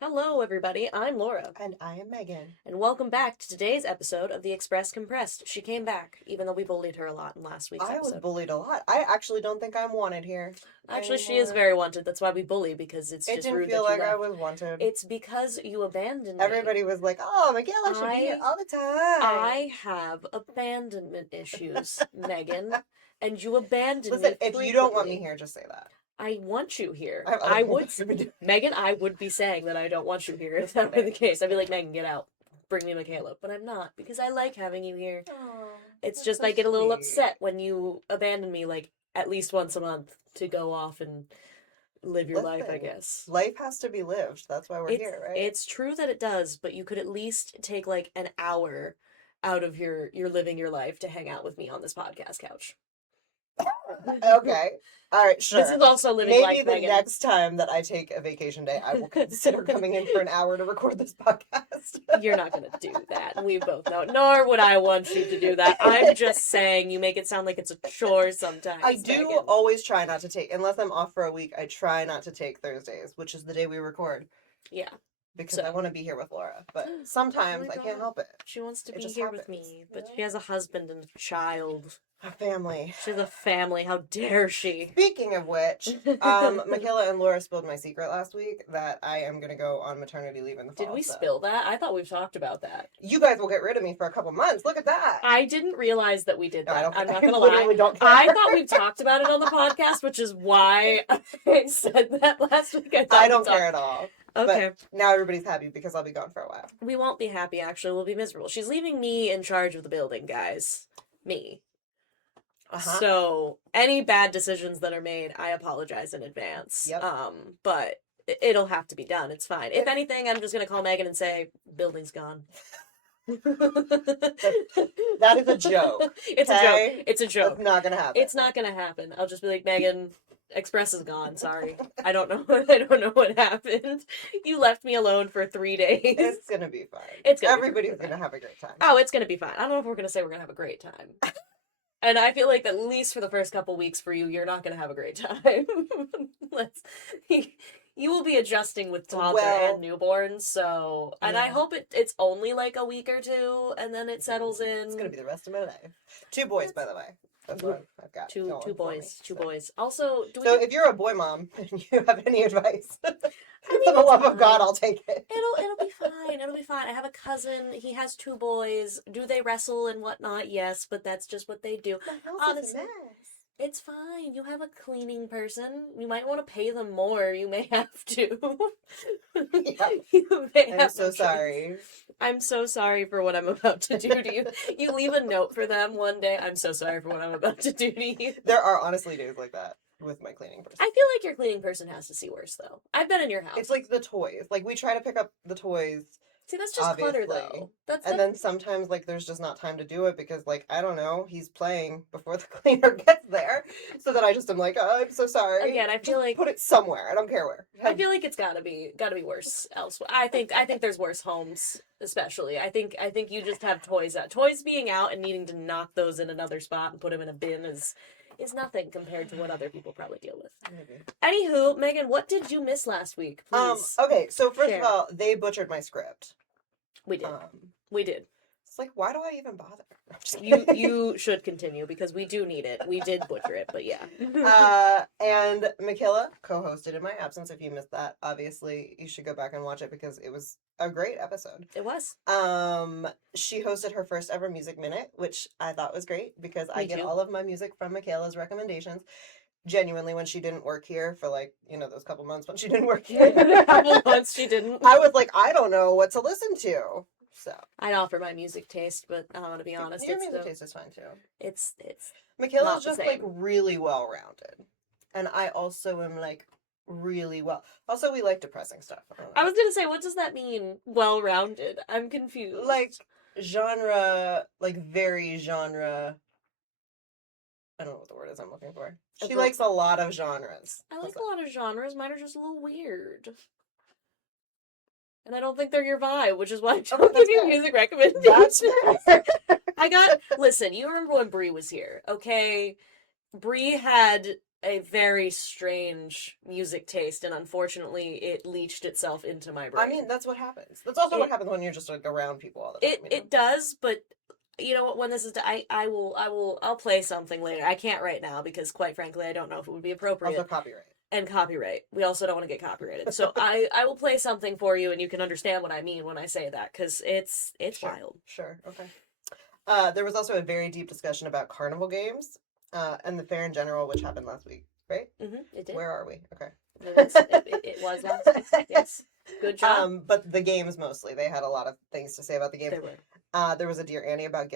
Hello, everybody. I'm Laura, And I am Megan. and welcome back to today's episode of the Express Compressed. She came back, even though we bullied her a lot in last week's I was episode. bullied a lot. I actually don't think I'm wanted here Actually, she is anymore. very wanted. That's why we bully, because it's It just didn't rude feel that you like I left. was wanted. It's because you abandoned me. Everybody was like, "Oh, Michaela should be here all the time." I have abandonment issues, Megan, and you abandoned Listen, me if frequently. you don't want me here, just say that. I want you here. I have other I people would, to be doing. Megan, I would be saying that I don't want you here if that were the case. I'd be like, Megan, get out. Bring me Michaela. But I'm not, because I like having you here. Aw, It's that's just so I get a little sweet. upset when you abandon me like at least once a month to go off and live your life, I Listen, guess. life has to be lived. That's why we're here, right? It's true that it does, but you could at least take like an hour out of your living your life to hang out with me on this podcast couch. Okay. All right, sure. This is also living Maybe life, the Megan. next time that I take a vacation day, I will consider coming in for an hour to record this podcast. You're not gonna do that, and we both know. Nor would I want you to do that. I'm just saying you make it sound like it's a chore sometimes. I do Megan. always try not to take, unless I'm off for a week, I try not to take Thursdays, which is the day we record, Yeah. because I So- want to be here with Laura. But sometimes Oh my I can't God. help it. She wants to It be just here with happens, me, you but know? she has a husband and a child. A family. She has a family. How dare she? Speaking of which, Michaela and Laura spilled my secret last week that I am going to go on maternity leave in the fall. Did we so spill that? I thought we've talked about that. You guys will get rid of me for a couple months. Look at that. I didn't realize that we did No, I that. don't. I'm not I gonna lie. literally don't care. I thought we talked about it on the podcast, which is why I said that last week. I don't care at all. Okay. Now everybody's happy because I'll be gone for a while. We won't be happy, actually. We'll be miserable. She's leaving me in charge of the building, guys. Me. Uh-huh. So, any bad decisions that are made, I apologize in advance. Yep. But it'll have to be done. It's fine. If anything, I'm just gonna call Megan and say, building's gone. That is a joke. It's a okay? joke. It's a joke. That's not gonna happen. It's not gonna happen. I'll just be like, Megan, Express is gone. Sorry. I don't know. I don't know what happened. You left me alone for 3 days. It's gonna be fine. It's gonna be Everybody's perfectly gonna fine. have a great time. Oh, it's gonna be fine. I don't know if we're gonna say we're gonna have a great time. And I feel like at least for the first couple weeks for you, you're not gonna have a great time. Let's. You will be adjusting with toddler and newborns, so and I Yeah. hope it's only like a week or two, and then it settles in. It's gonna be the rest of my life. 2 boys, by the way. That's what I've got. two going for boys, me, two so. boys. Also, do we? So if you're a boy mom and you have any advice, I for mean, the it's love of God, fine. I'll take it. It'll be fine. It'll be fine. I have a cousin. He has 2 boys. Do they wrestle and whatnot? Yes, but that's just what they do. My house Honestly, is a mess. It's fine. You have a cleaning person. You might want to pay them more. You may have to. Yeah. You may I'm have so no choice. sorry. I'm so sorry for what I'm about to do to you. You leave a note for them one day. I'm so sorry for what I'm about to do to you. There are honestly days like that with my cleaning person. I feel like your cleaning person has to see worse, though. I've been in your house. It's like the toys. Like we try to pick up the toys, See, that's just clutter, obviously. though. That's and then sometimes like there's just not time to do it because like I don't know, he's playing before the cleaner gets there. So then I just am like, oh, I'm so sorry. Again, I feel Just like put it somewhere. I don't care where. I feel like it's gotta be worse elsewhere. I think there's worse homes, especially. I think you just have toys out. Toys being out and needing to knock those in another spot and put them in a bin is nothing compared to what other people probably deal with. Maybe. Anywho, Megan, what did you miss last week? Please. Okay, so first share. of all, they butchered my script. We did. Um We did. it's like why do I even bother? I'm just You kidding. you should continue because we do need it. We did butcher it, but yeah. And Michaela co-hosted in my absence. If you missed that, obviously you should go back and watch it because it was a great episode. It was. She hosted her first ever music minute, which I thought was great because I Me get too. all of my music from Michaela's recommendations. Genuinely, when she didn't work here for like, those couple months when she didn't work here, A couple months she didn't. I was like, I don't know what to listen to. So I'd offer my music taste, but I'm gonna be honest. your It's music the, taste is fine too. it's Michaela's not the just like same. really well rounded, and I also am like really well. Also, we like depressing stuff. I don't know. I was gonna say, what does that mean? Well rounded. I'm confused. like genre, like very genre. I don't know what the word is I'm looking for. She Appro- likes a lot of genres. I How's like that? a lot of genres. Mine are just a little weird. And I don't think they're your vibe, which is why I don't that's give you fair. music recommendations. That's fair. Listen, you remember when Brie was here, okay? Brie had a very strange music taste, and unfortunately, it leached itself into my brain. I mean, that's what happens. That's also what happens when you're just like around people all the time. It does, but you know what? When this is, I'll play something later. I can't right now because, quite frankly, I don't know if it would be appropriate. Also copyright. And copyright. We also don't want to get copyrighted. So I will play something for you, and you can understand what I mean when I say that, because it's Sure. wild. Sure. Okay. There was also a very deep discussion about carnival games, and the fair in general, which happened last week, right? It did. Where are we? Okay. It was last week. Yes. Good job. But the games mostly, they had a lot of things to say about the games. There were. There was a Dear Annie about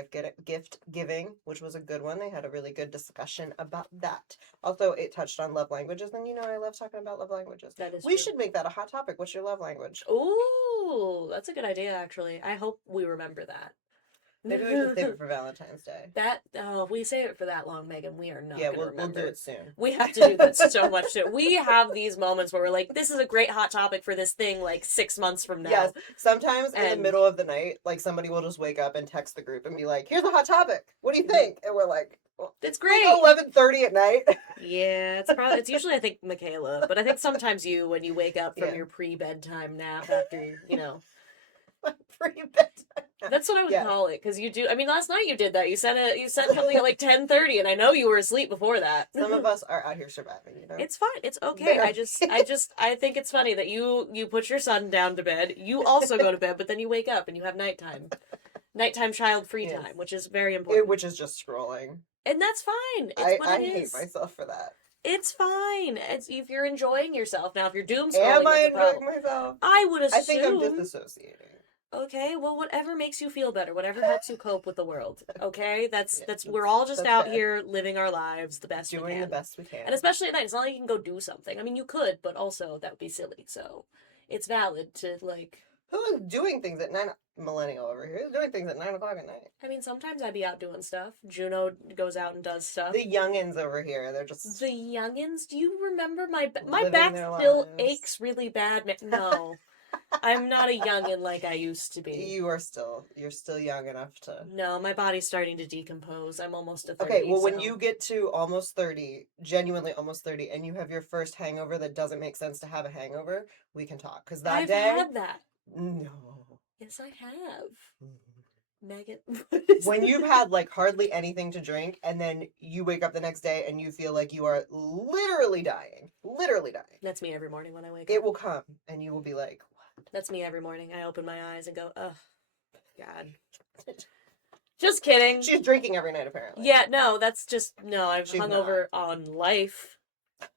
gift giving, which was a good one. They had a really good discussion about that. Also, it touched on love languages, and you know I love talking about love languages. That is We true. should make that a hot topic. What's your love language? Ooh, that's a good idea, actually. I hope we remember that. Maybe we should save it for Valentine's Day. If we save it for that long, Megan, we are not Yeah, gonna we'll remember. do it soon. We have to do that so much too. We have these moments where we're like, this is a great hot topic for this thing like 6 months from now. Yes, sometimes in the And- middle of the night, like somebody will just wake up and text the group and be like, "Here's a hot topic. What do you think?" And we're like, well, It's like great. 11:30 at night. Yeah, it's usually I think Michaela, but I think sometimes you when you wake up from Yeah. your pre-bedtime nap after, Pretty bedtime. That's what I would Yeah. call it, because you do. I mean, last night you did that. You sent something at like 10:30, and I know you were asleep before that. Some of us are out here surviving, you know. It's fine. It's okay. I think it's funny that you put your son down to bed. You also go to bed, but then you wake up and you have nighttime child free Yes. time, which is very important. Which is just scrolling. And that's fine. It's I what it hate is. myself for that. It's fine. It's if you're enjoying yourself. Now, if you're doom scrolling, Am I that's a enjoying problem. myself? I would assume. I think I'm disassociating. Okay, well, whatever makes you feel better, whatever helps you cope with the world. Okay, that's Yeah, we're all just that's out fair. here living our lives the best we Doing can. the best we can. And especially at night, it's not like you can go do something. I mean, you could, but also that would be silly. So it's valid to like. Who is doing things at 9? Millennial over here. Who's doing things at 9 o'clock at night? I mean, sometimes I'd be out doing stuff. Juno goes out and does stuff. The youngins over here, they're just The youngins. Do you remember my Living back their still lives. aches really bad? No, I'm not a youngin like I used to be. you're still young enough to. No, my body's starting to decompose. I'm almost a 30. Okay, well, when so- you get to almost 30, genuinely almost 30, and you have your first hangover that doesn't make sense to have a hangover, we can talk. Because that I've day, had that. no. Yes, I have. Megan. When you've had like hardly anything to drink, and then you wake up the next day and you feel like you are literally dying, That's me every morning when I wake it up. will come, and you will be like, That's me every morning. I open my eyes and go, ugh, God. Just kidding. she's drinking every night apparently. Yeah, no, that's just, no, I've She's hung not. over on life.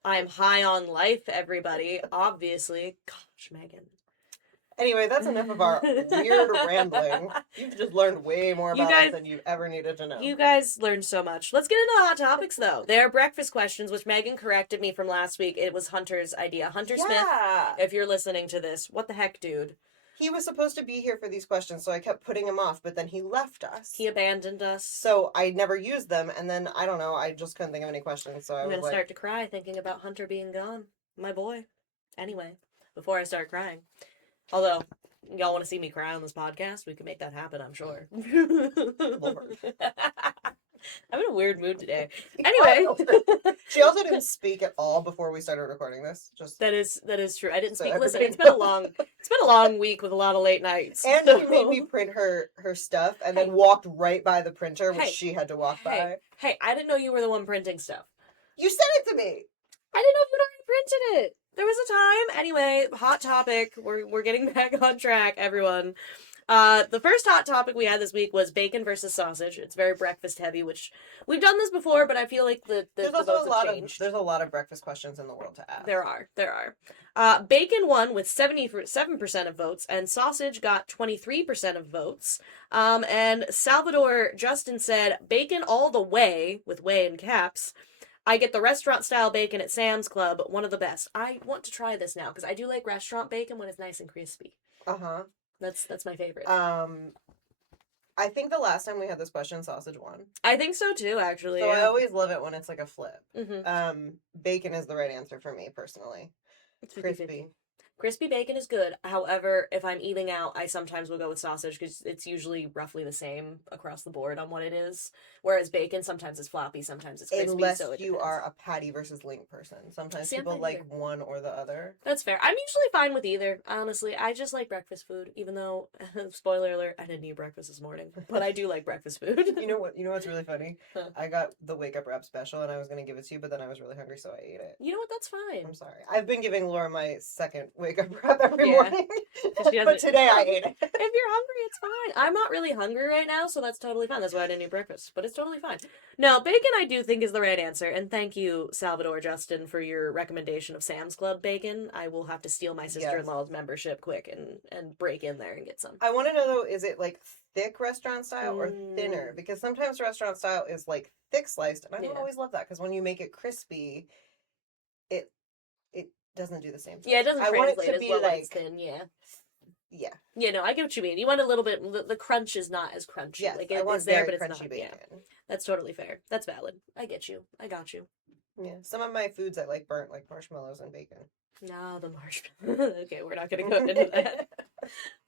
I'm high on life, everybody. Obviously. Gosh, Megan. Anyway, that's enough of our weird rambling. You've just learned way more You about guys- us than you ever needed to know. You guys learned so much. Let's get into the hot topics, though. They are breakfast questions, which Megan corrected me from last week. It was Hunter's idea. Hunter Smith, yeah. if you're listening to this, what the heck, dude? He was supposed to be here for these questions, so I kept putting him off, but then he left us. He abandoned us. So I never used them, and then, I don't know, I just couldn't think of any questions, so I I'm was gonna like, start to cry thinking about Hunter being gone. My boy. Anyway, before I start crying. Although, y'all want to see me cry on this podcast? We can make that happen, I'm sure. Lord. I'm in a weird mood today. Anyway. She also didn't speak at all before we started recording this. Just That is true. I didn't So speak. Listen, everybody it's been a long week with a lot of late nights. and so- she made me print her stuff and Hey. then walked right by the printer, which Hey. she had to walk by. Hey, I didn't know you were the one printing stuff. You sent it to me. I didn't know if you'd already printed it. There was a time. Anyway, hot topic. We're getting back on track, everyone. The first hot topic we had this week was bacon versus sausage. It's very breakfast heavy, which we've done this before, but I feel like the There's votes also have changed. there's a lot of breakfast questions in the world to ask. There are. Bacon won with 77% of votes, and sausage got 23% of votes. And Salvador Justin said, bacon all the way, with way in caps. I get the restaurant style bacon at Sam's Club, one of the best. I want to try this now, because I do like restaurant bacon when it's nice and crispy. Uh-huh. That's my favorite. I think the last time we had this question, sausage won. I think so too, actually. So I Yeah. always love it when it's like a flip. Mm-hmm. Bacon is the right answer for me personally. It's 50-50. Crispy. Crispy bacon is good. However, if I'm eating out, I sometimes will go with sausage because it's usually roughly the same across the board on what it is. Whereas bacon, sometimes it's floppy, sometimes it's crispy. Unless So it you depends. are a patty versus link person. Sometimes See, I'm people fine like either. one or the other. That's fair. I'm usually fine with either, honestly. I just like breakfast food, even though, spoiler alert, I didn't eat breakfast this morning. But I do like breakfast food. You know what? You know what's really funny? Huh. I got the wake up wrap special, and I was gonna give it to you, but then I was really hungry, so I ate it. You know what? That's fine. I'm sorry. I've been giving Laura my second wake up wrap every Yeah. morning, She but doesn't- today I ate it. If you're hungry, it's fine. I'm not really hungry right now, so that's totally fine. That's why I didn't eat breakfast, but it's totally fine. No, bacon I do think is the right answer, and thank you, Salvador Justin, for your recommendation of Sam's Club bacon. I will have to steal my sister-in-law's membership quick and break in there and get some. I want to know though, is it like thick restaurant style or Mm. thinner? Because sometimes restaurant style is like thick sliced, and I don't Yeah. always love that because when you make it crispy, it doesn't do the same thing. Yeah, it doesn't I want it translate to as be well when it's like thin, yeah. yeah, Yeah, no, I get what you mean. You want a little bit, the crunch is not as crunchy. yes. Like, I want it's there, very but it's crunchy not. bacon. Yeah, that's totally fair. That's valid. I get you. I got you. Yeah, some of my foods I like burnt, like marshmallows and bacon. No, the marshmallow. Okay, we're not going to go into that.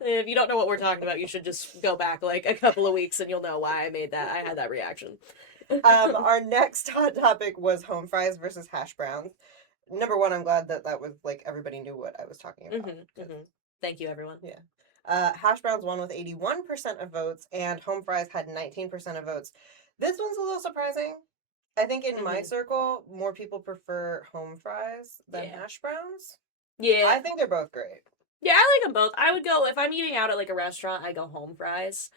If you don't know what we're talking about, you should just go back like a couple of weeks and you'll know why I made that. I had that reaction. Our next hot topic was home fries versus hash browns. Number one, I'm glad that was like everybody knew what I was talking about. Thank you, everyone. Yeah. Hash browns won with 81% of votes, and home fries had 19% of votes. This one's a little surprising. I think in my circle, more people prefer home fries than hash browns. Yeah. I think they're both great. Yeah, I like them both. I would go, if I'm eating out at like a restaurant, I go home fries.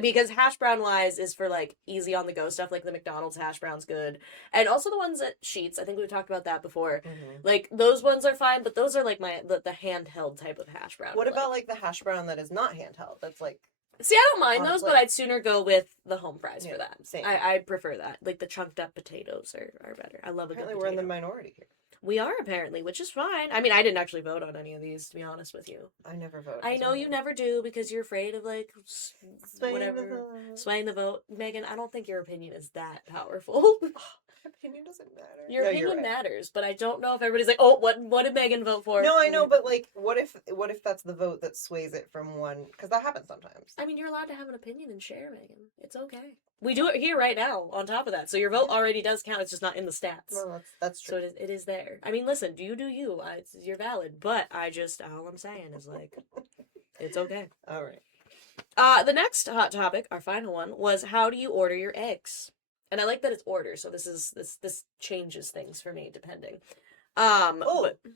Because hash brown wise is for like easy on the go stuff, like the McDonald's hash brown's good. And also the ones at Sheets, I think we've talked about that before. Like those ones are fine, but those are like the handheld type of hash brown. What about like the hash brown that is not handheld? That's like See, I don't mind on a those, but plate. I'd sooner go with the home fries Yeah, for that. same. I prefer that. Like the chunked up potatoes are better. I love a good apparently potato. we're in the minority here. We are apparently, which is fine. I mean, I didn't actually vote on any of these, to be honest with you. I never vote. I know you never do because you're afraid of like Swaying whatever the vote. swaying the vote. Megan, I don't think your opinion is that powerful. My opinion doesn't matter. Your No, opinion you're right. matters, but I don't know if everybody's like, oh, what did Megan vote for? No, I know, but like, what if that's the vote that sways it from one? Because that happens sometimes. I mean, you're allowed to have an opinion and share, Megan. It's okay. We do it here right now. On top of that, so your vote already does count. It's just not in the stats. No, that's true. So it is there. I mean, listen, do you? You're valid, but all I'm saying is like, it's okay. All right. The next hot topic, our final one, was how do you order your eggs? And I like that it's order, so this changes things for me depending.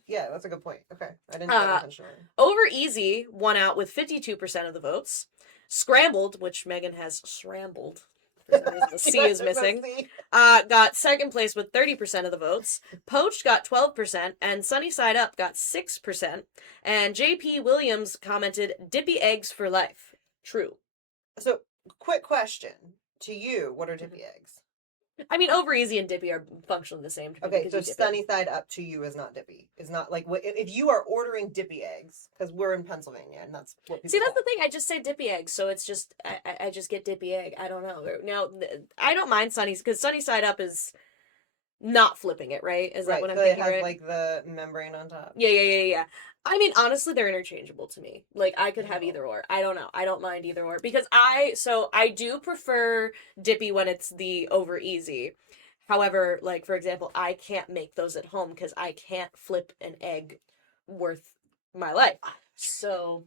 Yeah, that's a good point. Okay, I didn't pay attention. Over Easy won out with 52% of the votes. Scrambled, which Megan has scrambled. For some reason, the C is missing. Got second place with 30% of the votes. Poached got 12%, and Sunny Side Up got 6%. And JP Williams commented, "Dippy eggs for life." True. So, quick question to you: what are dippy eggs? I mean, Over Easy and Dippy are functionally the same. Okay, because so you dip it. Sunny Side Up to you is not dippy. Is not like if you are ordering dippy eggs because we're in Pennsylvania and that's what people See, that's call the thing. I just say dippy egg, so it's just I just get dippy egg. I don't know. Now I don't mind Sunny's because Sunny Side Up is not flipping it, right? Is that right, what I'm so thinking? it has Right? like the membrane on top. Yeah. I mean, honestly, they're interchangeable to me. Like I could have No. either or. I don't know. I don't mind either or because I do prefer dippy when it's the Over Easy. However, like for example, I can't make those at home because I can't flip an egg worth my life. So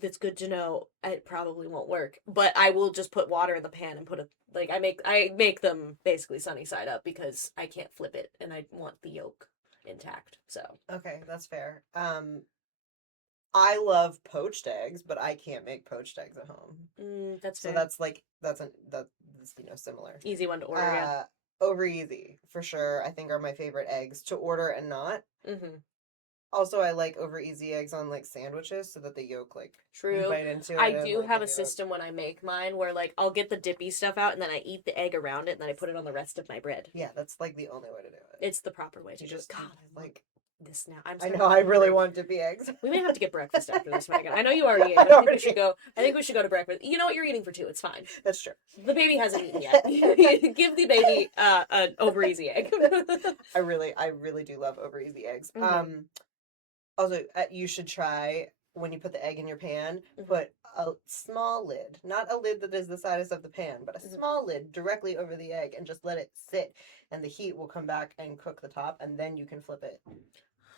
that's good to know. It probably won't work, but I will just put water in the pan and put it like I make them basically sunny side up because I can't flip it and I want the yolk intact. So Okay, that's fair. I love poached eggs, but I can't make poached eggs at home. that's So fair. that's similar. Easy one to order. Yeah. Over Easy for sure. I think are my favorite eggs to order and not. Mm-hmm. Also, I like Over Easy eggs on like sandwiches so that the yolk like you True. bite into it. I and, do like, have the a yolk- system when I make mine where like I'll get the dippy stuff out and then I eat the egg around it and then I put it on the rest of my bread. Yeah, that's like the only way to do it. It's the proper way to You do it. just God, I like this now. I'm I starting know to I really hungry. want dippy eggs. We may have to get breakfast after this, Megan. I know you already ate. I I think we already should go. I think we should go to breakfast. You know what? You're eating for two. It's fine. That's true. The baby hasn't eaten yet. Give the baby an Over Easy egg. I really do love Over Easy eggs. Mhm. Also, you should try when you put the egg in your pan, Mhm. put a small lid, not a lid that is the size of the pan, but a Mhm. small lid directly over the egg and just let it sit, and the heat will come back and cook the top, and then you can flip it.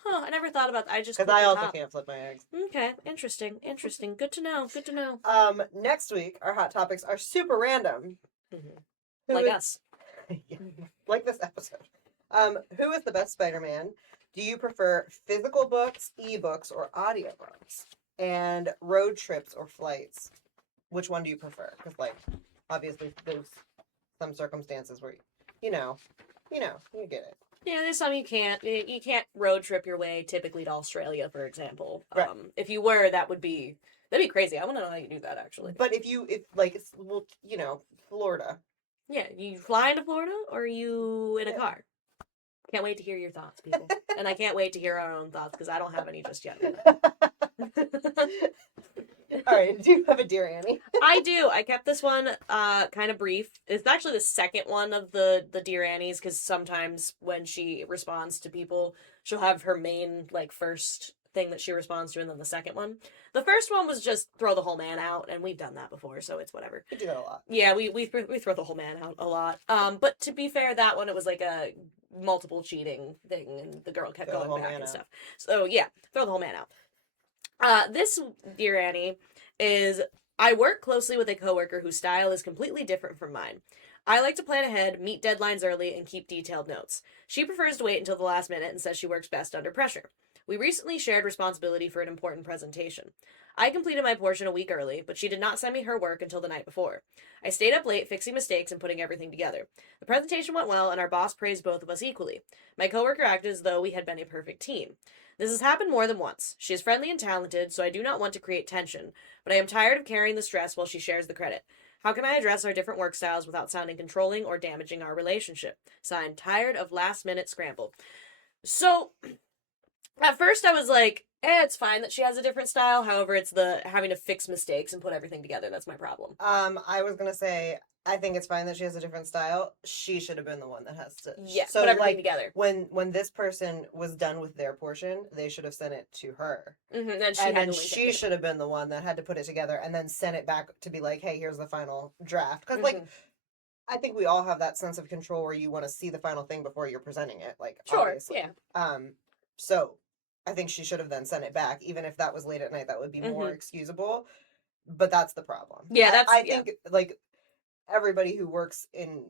Huh, I never thought about that. I just Because cook I the also top. can't flip my eggs. Okay, interesting, interesting. Good to know. Good to know. Next week our hot topics are super random. Mhm. Who Like is- us. Yeah, like this episode. Who is the best Spider-Man? Do you prefer physical books, ebooks, or audiobooks? And road trips or flights? Which one do you prefer? Because, like, obviously, there's some circumstances where, you know, you get it. Yeah, there's some you can't. You can't road trip your way typically to Australia, for example. Right. If you were, that'd be crazy. I want to know how you do that actually. But if like, it's, well, Florida. Yeah, you fly into Florida or are you in a Yeah. car? Can't wait to hear your thoughts, people. And I can't wait to hear our own thoughts because I don't have any just yet. All right, do you have a Dear Annie? I do. I kept this one kind of brief. It's actually the second one of the Dear Annies because sometimes when she responds to people, she'll have her main like first thing that she responds to and then the second one. The first one was just throw the whole man out, and we've done that before, so it's whatever. We do that a lot. Yeah, we throw the whole man out a lot. But to be fair, that one it was like a multiple cheating thing, and the girl kept Throw the going whole back man and out. stuff. So yeah, throw the whole man out. This Dear Annie is I work closely with a coworker whose style is completely different from mine. I like to plan ahead, meet deadlines early, and keep detailed notes. She prefers to wait until the last minute and says she works best under pressure. We recently shared responsibility for an important presentation. I completed my portion a week early, but she did not send me her work until the night before. I stayed up late fixing mistakes and putting everything together. The presentation went well, and our boss praised both of us equally. My coworker acted as though we had been a perfect team. This has happened more than once. She is friendly and talented, so I do not want to create tension, but I am tired of carrying the stress while she shares the credit. How can I address our different work styles without sounding controlling or damaging our relationship? Signed, tired of last minute scramble. So, at first I was like, it's fine that she has a different style. However, it's the having to fix mistakes and put everything together that's my problem. I was gonna say I think it's fine that she has a different style. She should have been the one that has to. Yeah, So put everything like together. when this person was done with their portion, they should have sent it to her, And and then then she should have been the one that had to put it together and then send it back to be like, hey, here's the final draft. Because like I think we all have that sense of control where you want to see the final thing before you're presenting it. Like Sure, obviously. yeah. So I think she should have then sent it back, even if that was late at night. That would be more excusable. But that's the problem. Yeah, that's I think like everybody who works in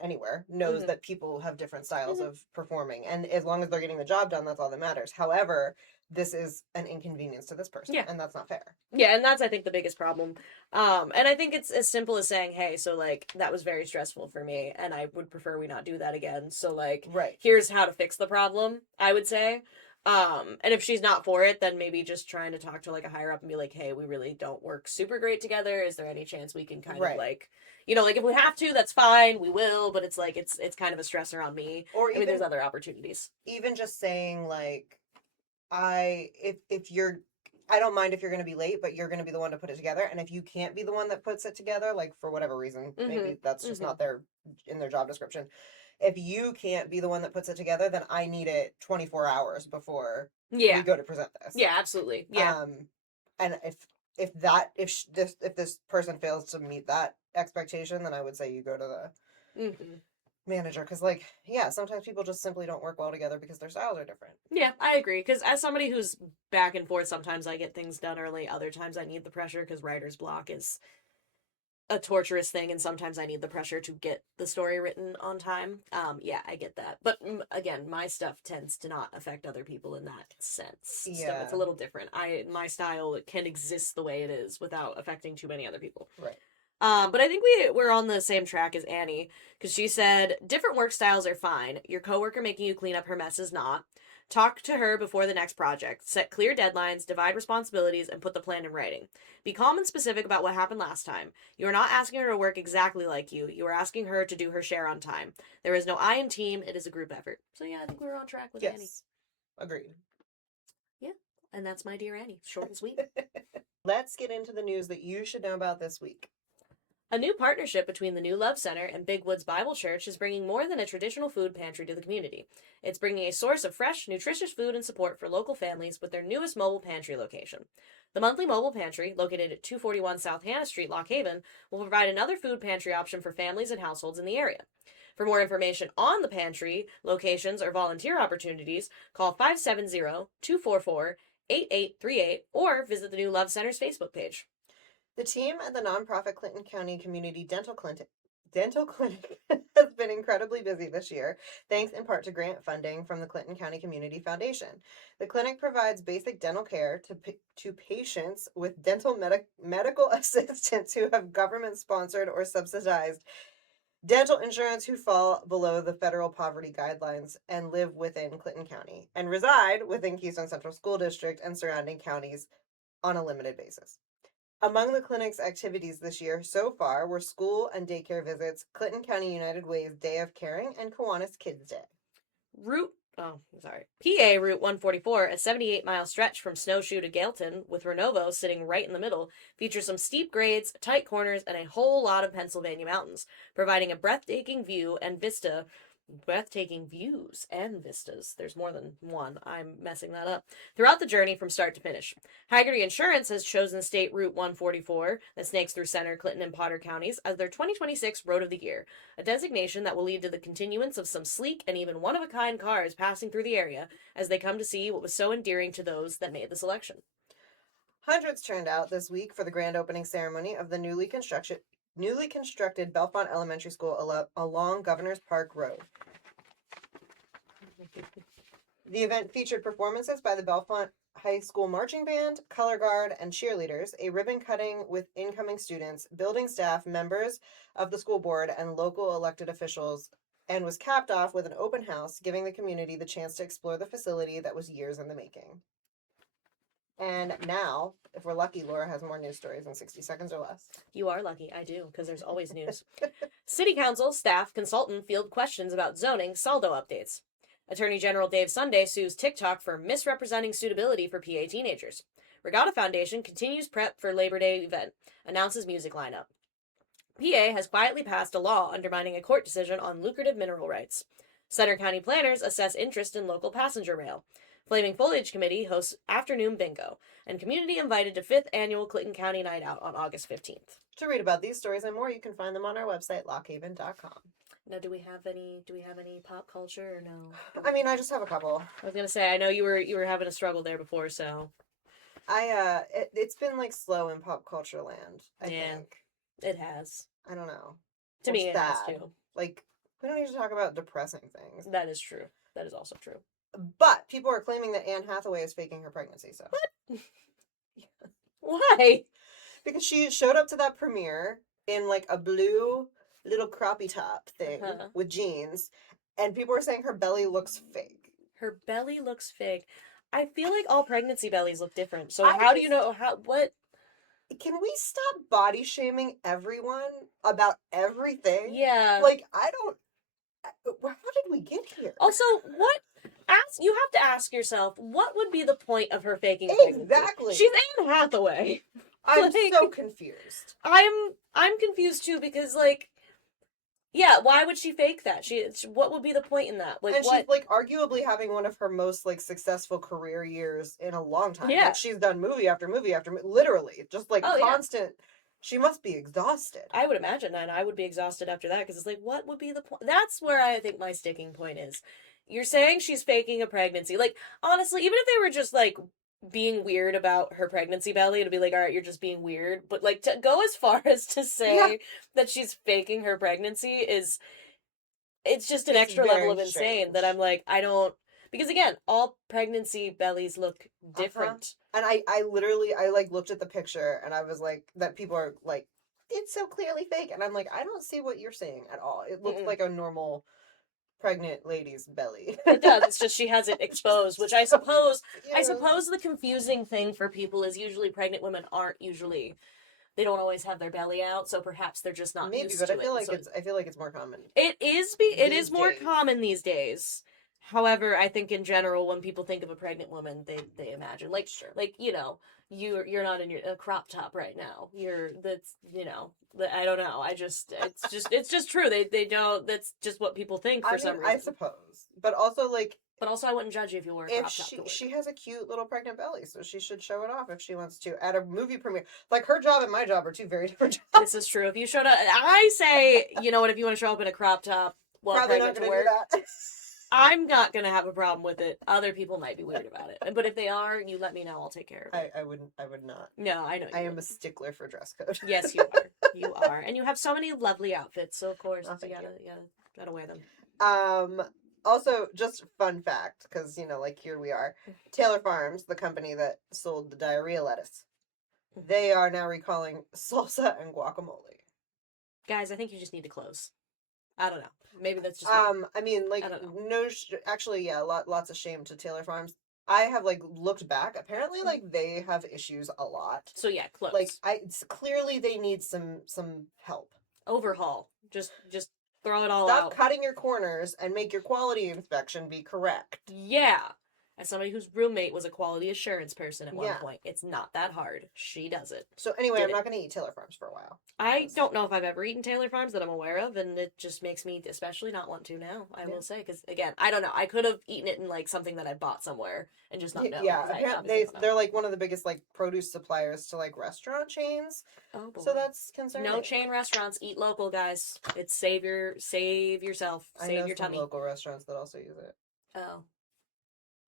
anywhere knows Mhm. that people have different styles of performing, and as long as they're getting the job done, that's all that matters. However, this is an inconvenience to this person, Yeah. and that's not fair. Yeah, and that's I think the biggest problem. And I think it's as simple as saying, "Hey, so like that was very stressful for me, and I would prefer we not do that again. So like, Right. here's how to fix the problem." I would say. And if she's not for it, then maybe just trying to talk to like a higher up and be like, "Hey, we really don't work super great together. Is there any chance we can kind Right. of like, like if we have to, that's fine, we will. But it's like it's kind of a stressor on me. Or I mean, even there's other opportunities. even just saying like if you're I don't mind if you're going to be late, but you're going to be the one to put it together. And if you can't be the one that puts it together, like for whatever reason, maybe that's just not in their job description. If you can't be the one that puts it together, then I need it 24 hours before we go to present this. Yeah, absolutely. Yeah. And if this person fails to meet that expectation, then I would say you go to the manager, because like sometimes people just simply don't work well together because their styles are different. Yeah, I agree. Because as somebody who's back and forth, sometimes I get things done early. Other times I need the pressure because writer's block is a torturous thing, and sometimes I need the pressure to get the story written on time. Yeah, I get that. But again, my stuff tends to not affect other people in that sense. So it's a little different. My style can exist the way it is without affecting too many other people. Right. But I think we're on the same track as Annie, because she said different work styles are fine. Your coworker making you clean up her mess is not. Talk to her before the next project. Set clear deadlines, divide responsibilities, and put the plan in writing. Be calm and specific about what happened last time. You are not asking her to work exactly like you. You are asking her to do her share on time. There is no I in team. It is a group effort. So yeah, I think we're on track with Annie. Agreed. Yeah, and that's my Dear Annie. Short and sweet. Let's get into the news that you should know about this week. A new partnership between the New Love Center and Big Woods Bible Church is bringing more than a traditional food pantry to the community. It's bringing a source of fresh, nutritious food and support for local families with their newest mobile pantry location. The monthly mobile pantry, located at 241 South Hannah Street, Lock Haven, will provide another food pantry option for families and households in the area. For more information on the pantry, locations, or volunteer opportunities, call 570-244-8838 or visit the New Love Center's Facebook page. The team at the nonprofit Clinton County Community Dental Clinic has been incredibly busy this year, thanks in part to grant funding from the Clinton County Community Foundation. The clinic provides basic dental care to patients with dental medical assistants who have government-sponsored or subsidized dental insurance who fall below the federal poverty guidelines and live within Clinton County and reside within Keystone Central School District and surrounding counties on a limited basis. Among the clinic's activities this year so far were school and daycare visits, Clinton County United Way's Day of Caring, and Kiwanis Kids Day. PA Route 144, a 78-mile stretch from Snowshoe to Gailton, with Renovo sitting right in the middle, features some steep grades, tight corners, and a whole lot of Pennsylvania mountains, providing a breathtaking views and vistas. There's more than one. I'm messing that up. Throughout the journey from start to finish. Hagerty Insurance has chosen State Route 144 that snakes through Center, Clinton, and Potter counties as their 2026 Road of the Year, a designation that will lead to the continuance of some sleek and even one-of-a-kind cars passing through the area as they come to see what was so endearing to those that made the selection. Hundreds turned out this week for the grand opening ceremony of the newly constructed Bellefonte Elementary School along Governor's Park Road. The event featured performances by the Bellefonte High School Marching Band, Color Guard, and cheerleaders, a ribbon cutting with incoming students, building staff, members of the school board, and local elected officials, and was capped off with an open house, giving the community the chance to explore the facility that was years in the making. And now, if we're lucky, Laura has more news stories in 60 seconds or less. You are lucky, I do, because there's always news. City Council staff consultant field questions about zoning saldo updates. Attorney General Dave Sunday sues TikTok for misrepresenting suitability for PA teenagers. Regatta Foundation continues prep for Labor Day event, announces music lineup. PA has quietly passed a law undermining a court decision on lucrative mineral rights. Center County planners assess interest in local passenger rail. Flaming Foliage Committee hosts afternoon bingo, and community invited to 5th annual Clinton County Night Out on August 15th. To read about these stories and more, you can find them on our website, lockhaven.com. Now, do we have any pop culture or no? I mean, I just have a couple. I was gonna say, I know you were having a struggle there before, so it's been like slow in pop culture land. I think it has. I don't know. To me, it has too. Like, we don't need to talk about depressing things. That is true. That is also true. But people are claiming that Anne Hathaway is faking her pregnancy. So what? Why? Because she showed up to that premiere in like a blue little croppy top thing with jeans, and people were saying her belly looks fake. Her belly looks fake. I feel like all pregnancy bellies look different. So how do you know what? Can we stop body shaming everyone about everything? Yeah. Like, I don't. How did we get here? Also, you have to ask yourself, what would be the point of her faking pregnancy? Exactly. She's Anne Hathaway. I'm so confused. I'm confused too, because like, yeah, why would she fake that? What would be the point in that? Like, and she's like arguably having one of her most like successful career years in a long time. Yeah, like, she's done movie after movie after literally just like constant. Yeah. She must be exhausted. I would imagine, and I would be exhausted after that, because it's like, what would be the point? That's where I think my sticking point is. You're saying she's faking a pregnancy. Like, honestly, even if they were just like being weird about her pregnancy belly, it'd be like, all right, you're just being weird. But like, to go as far as to say that she's faking her pregnancy it's just an extra level of insane that I'm like, I don't, because again, all pregnancy bellies look different. And I literally like looked at the picture and I was like, that people are like, it's so clearly fake. And I'm like, I don't see what you're saying at all. It looks like a normal pregnant lady's belly. It does. It's just she has it exposed, which I suppose the confusing thing for people is usually pregnant women they don't always have their belly out, so perhaps they're just not used to it. I feel like it's more common. It is more common these days. However, I think in general, when people think of a pregnant woman, they imagine like, you know, you're not in your a crop top right now. I don't know. It's just true. They don't. That's just what people think for some reason. I suppose, but also like But also, I wouldn't judge you if you wore a if crop top to work. she has a cute little pregnant belly, so she should show it off if she wants to at a movie premiere. Like her job and my job are two very different jobs. This is true. If you showed up, I say, you know what? If you want to show up in a crop top while Probably pregnant not to gonna work, do that. I'm not gonna have a problem with it. Other people might be weird about it, but if they are, you let me know. I'll take care of it. I would not. No, I know. I You am a would. stickler for dress code. Yes, you are. You are, and you have so many lovely outfits. So of course, Oh, you thank gotta wear them. Also, just fun fact, because like here we are, Taylor Farms, the company that sold the diarrhea lettuce, they are now recalling salsa and guacamole. Guys, I think you just need to close. I don't know. Maybe that's just me. I mean, like, I don't know. no, actually, yeah, lots of shame to Taylor Farms. I have like looked back. Apparently, like they have issues a lot. So yeah, close. Like, it's clearly they need some help. Overhaul. Just throw it all Stop out. cutting your corners and make your quality inspection be correct. Yeah. As somebody whose roommate was a quality assurance person at one Yeah. point, it's not that hard. She does it. So anyway, Did I'm it. not going to eat Taylor Farms for a while. I don't know if I've ever eaten Taylor Farms that I'm aware of, and it just makes me especially not want to now, I Yeah. will say. Because, again, I don't know. I could have eaten it in, like, something that I bought somewhere and just not known. Yeah, 'cause I apparently obviously don't know. they're like one of the biggest like produce suppliers to like restaurant chains. Oh, boy. So that's concerning. No chain restaurants. Eat local, guys. It's save yourself. I Save know your some tummy. local restaurants that also use it. Oh.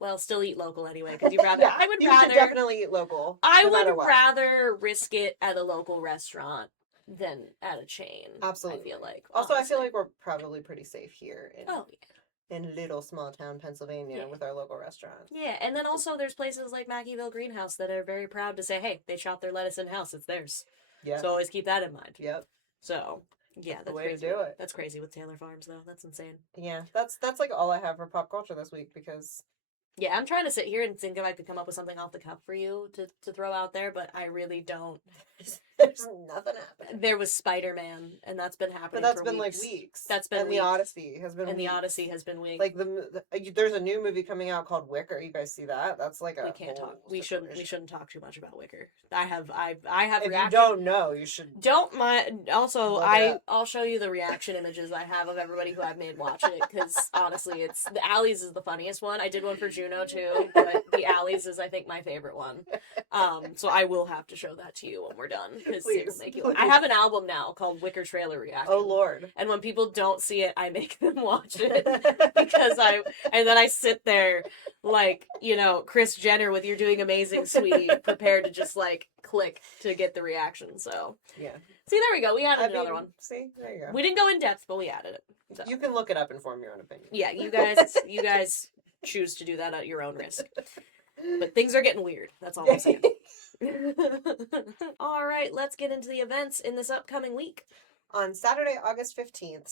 Well, still eat local anyway, because you'd rather. Yeah, I would you should rather. definitely eat local. I no matter would what. rather risk it at a local restaurant than at a chain. Absolutely. I feel like. Also, I feel honestly. like we're probably pretty safe here in Oh, yeah. in little small town Pennsylvania Yeah. with our local restaurants. Yeah, and then also there's places like Mackeyville Greenhouse that are very proud to say, hey, they shot their lettuce in house. It's theirs. Yeah. So always keep that in mind. Yep. So, yeah, the that's way to crazy. do it. That's crazy with Taylor Farms, though. That's insane. Yeah. That's like all I have for pop culture this week because Yeah, I'm trying to sit here and think if I could come up with something off the cuff for you to throw out there, but I really don't. there's nothing happening. There was Spider-Man, and that's been happening But that's for been weeks. like weeks. That's been and weeks. the Odyssey has been And the weeks. Odyssey has been weeks. Like there's a new movie coming out called Wicker. You guys see that? That's like a We can't talk. whole We situation. shouldn't talk too much about Wicker. I have If reaction. you don't know, you should. Don't mind. Also, Look it up. I'll show you the reaction images I have of everybody who I've made watch it because honestly, it's the Alleys is the funniest one. I did one for Juno too, but the Alleys is I think my favorite one. So I will have to show that to you when we're done because it will Please, make you. please. I have an album now called Wicker Trailer Reaction. Oh Lord. And when people don't see it, I make them watch it because and then I sit there like, Kris Jenner with You're Doing Amazing, Sweetie, prepared to just like click to get the reaction. So, Yeah. see, there we go. We added another one. See, there you go. We didn't go in depth, but we added it. So. You can look it up and form your own opinion. Yeah, you guys choose to do that at your own risk. But things are getting weird. That's all I'm saying. All right, let's get into the events in this upcoming week. On Saturday, August 15th,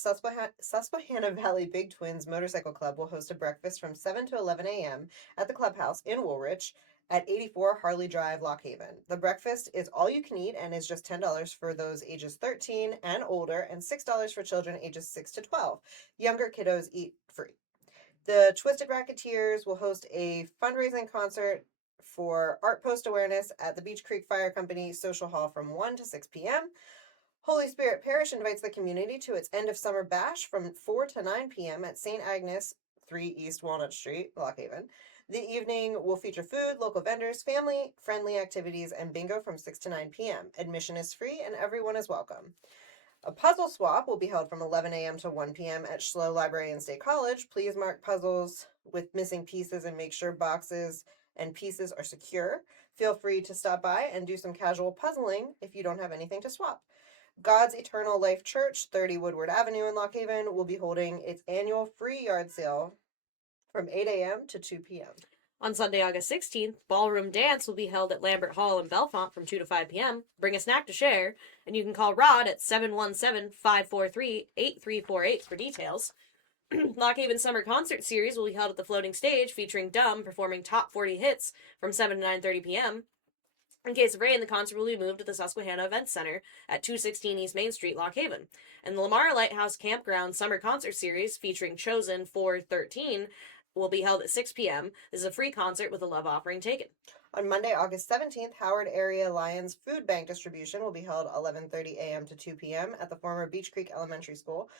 Susquehanna Valley Big Twins Motorcycle Club will host a breakfast from 7 to 11 a.m. at the clubhouse in Woolwich at 84 Harley Drive, Lock Haven. The breakfast is all you can eat and is just $10 for those ages 13 and older and $6 for children ages 6 to 12. Younger kiddos eat free. The Twisted Racketeers will host a fundraising concert for Art Post Awareness at the Beach Creek Fire Company Social Hall from 1 to 6 p.m. Holy Spirit Parish invites the community to its end of summer bash from 4 to 9 p.m. at St. Agnes, 3 East Walnut Street, Lock Haven. The evening will feature food, local vendors, family-friendly activities, and bingo from 6 to 9 p.m. Admission is free and everyone is welcome. A puzzle swap will be held from 11 a.m. to 1 p.m. at Schlow Library and State College. Please mark puzzles with missing pieces and make sure boxes and pieces are secure. Feel free to stop by and do some casual puzzling if you don't have anything to swap. God's Eternal Life Church, 30 Woodward Avenue in Lock Haven, will be holding its annual free yard sale from 8 a.m. to 2 p.m. On Sunday, August 16th, Ballroom Dance will be held at Lambert Hall in Bellefonte from 2 to 5 p.m. Bring a snack to share, and you can call Rod at 717-543-8348 for details. Lock Haven Summer Concert Series will be held at the Floating Stage, featuring Dumb performing top 40 hits from 7 to 9:30 p.m. In case of rain, the concert will be moved to the Susquehanna Events Center at 216 East Main Street, Lock Haven. And the Lamar Lighthouse Campground Summer Concert Series, featuring Chosen 413, will be held at 6 p.m. This is a free concert with a love offering taken. On Monday, August 17th, Howard Area Lions Food Bank distribution will be held 11:30 a.m. to 2 p.m. at the former Beach Creek Elementary School.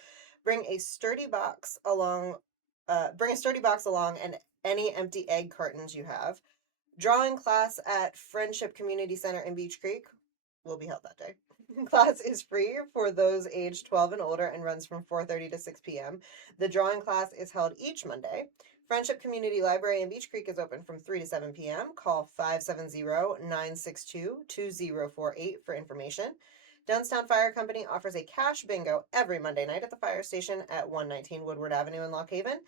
Bring a sturdy box along. And any empty egg cartons you have. Drawing class at Friendship Community Center in Beach Creek will be held that day. Class is free for those aged 12 and older and runs from 4:30 to 6 p.m. The drawing class is held each Monday. Friendship Community Library in Beach Creek is open from 3 to 7 p.m. Call 570-962-2048 for information. Downstown Fire Company offers a cash bingo every Monday night at the fire station at 119 Woodward Avenue in Lock Haven.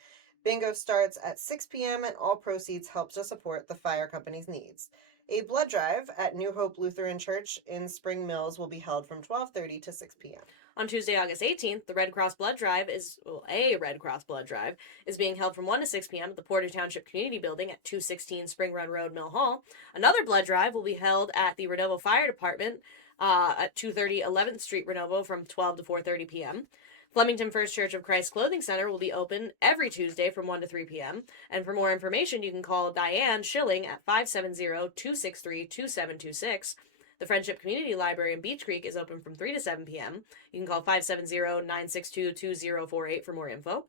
Bingo starts at 6 p.m. and all proceeds help to support the fire company's needs. A blood drive at New Hope Lutheran Church in Spring Mills will be held from 12:30 to 6 p.m. On Tuesday, August 18th, the Red Cross Blood Drive is being held from 1 to 6 p.m. at the Porter Township Community Building at 216 Spring Run Road, Mill Hall. Another blood drive will be held at the Renovo Fire Department at 230 11th Street, Renovo from 12 to 4:30 p.m. Flemington First Church of Christ Clothing Center will be open every Tuesday from 1 to 3 p.m. And for more information, you can call Diane Schilling at 570-263-2726. The Friendship Community Library in Beach Creek is open from 3 to 7 p.m. You can call 570-962-2048 for more info.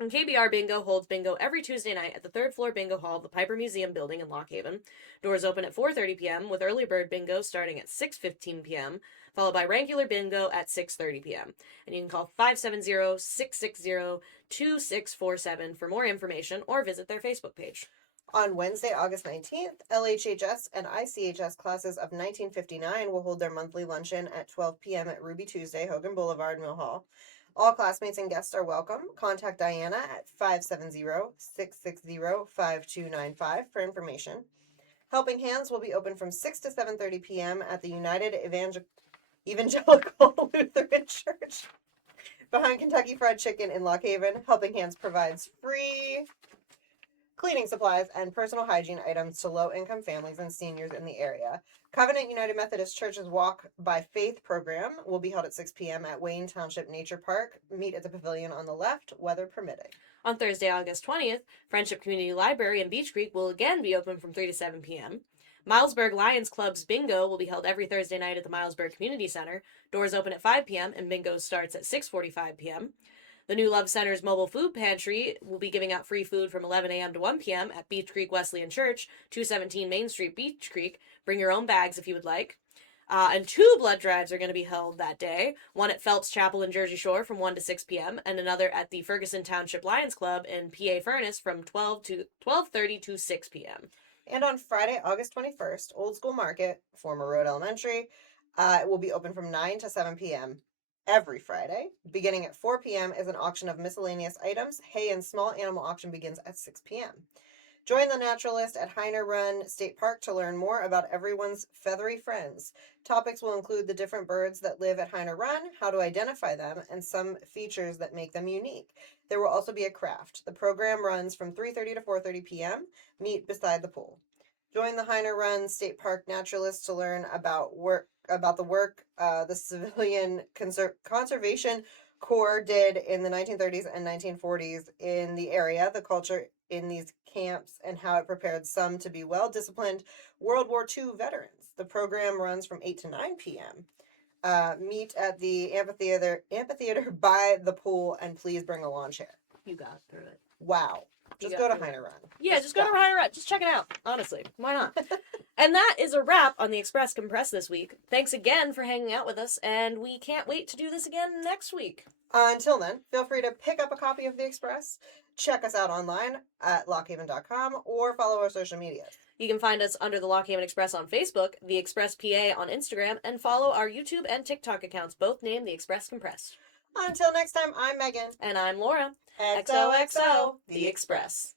And KBR Bingo holds bingo every Tuesday night at the third floor bingo hall of the Piper Museum building in Lock Haven. Doors open at 4:30 p.m. with early bird bingo starting at 6:15 p.m., followed by regular bingo at 6:30 p.m. And you can call 570-660-2647 for more information or visit their Facebook page. On Wednesday, August 19th, LHHS and ICHS classes of 1959 will hold their monthly luncheon at 12 p.m. at Ruby Tuesday, Hogan Boulevard, Mill Hall. All classmates and guests are welcome. Contact Diana at 570-660-5295 for information. Helping Hands will be open from 6 to 7:30 p.m. at the United Evangelical Lutheran Church behind Kentucky Fried Chicken in Lock Haven. Helping Hands provides free cleaning supplies and personal hygiene items to low-income families and seniors in the area. Covenant United Methodist Church's Walk by Faith program will be held at 6 p.m. at Wayne Township Nature Park. Meet at the pavilion on the left, weather permitting. On Thursday, August 20th, Friendship Community Library in Beach Creek will again be open from 3 to 7 p.m. Milesburg Lions Club's bingo will be held every Thursday night at the Milesburg Community Center. Doors open at 5 p.m. and bingo starts at 6:45 p.m. The New Love Center's mobile food pantry will be giving out free food from 11 a.m. to 1 p.m. at Beach Creek Wesleyan Church, 217 Main Street, Beach Creek. Bring your own bags if you would like. And 2 blood drives are going to be held that day. One at Phelps Chapel in Jersey Shore from 1 to 6 p.m. and another at the Ferguson Township Lions Club in PA Furnace from 12:30 to 6 p.m. And on Friday, August 21st, Old School Market, former Road Elementary, will be open from 9 to 7 p.m. every Friday. Beginning at 4 p.m. is an auction of miscellaneous items. Hay and small animal auction begins at 6 p.m. Join the naturalist at Heiner Run State Park to learn more about everyone's feathery friends. Topics will include the different birds that live at Heiner Run, how to identify them, and some features that make them unique. There will also be a craft. The program runs from 3:30 to 4:30 p.m. Meet beside the pool. Join the Heiner Run State Park naturalist to learn about the work the Civilian Conservation Corps did in the 1930s and 1940s in the area, the culture in these camps, and how it prepared some to be well-disciplined World War II veterans. The program runs from 8 to 9 p.m. Meet at the amphitheater by the pool, and please bring a lawn chair. You got through it. Wow. Just go to Heiner Run. Yeah, just go to Heiner Run. Just check it out. Honestly, why not? And that is a wrap on the Express Compress this week. Thanks again for hanging out with us, and we can't wait to do this again next week. Until then, feel free to pick up a copy of the Express, check us out online at lockhaven.com, or follow our social media. You can find us under the Lock Haven Express on Facebook, the Express PA on Instagram, and follow our YouTube and TikTok accounts, both named the Express Compressed. Until next time, I'm Megan. And I'm Laura. XOXO, The Express.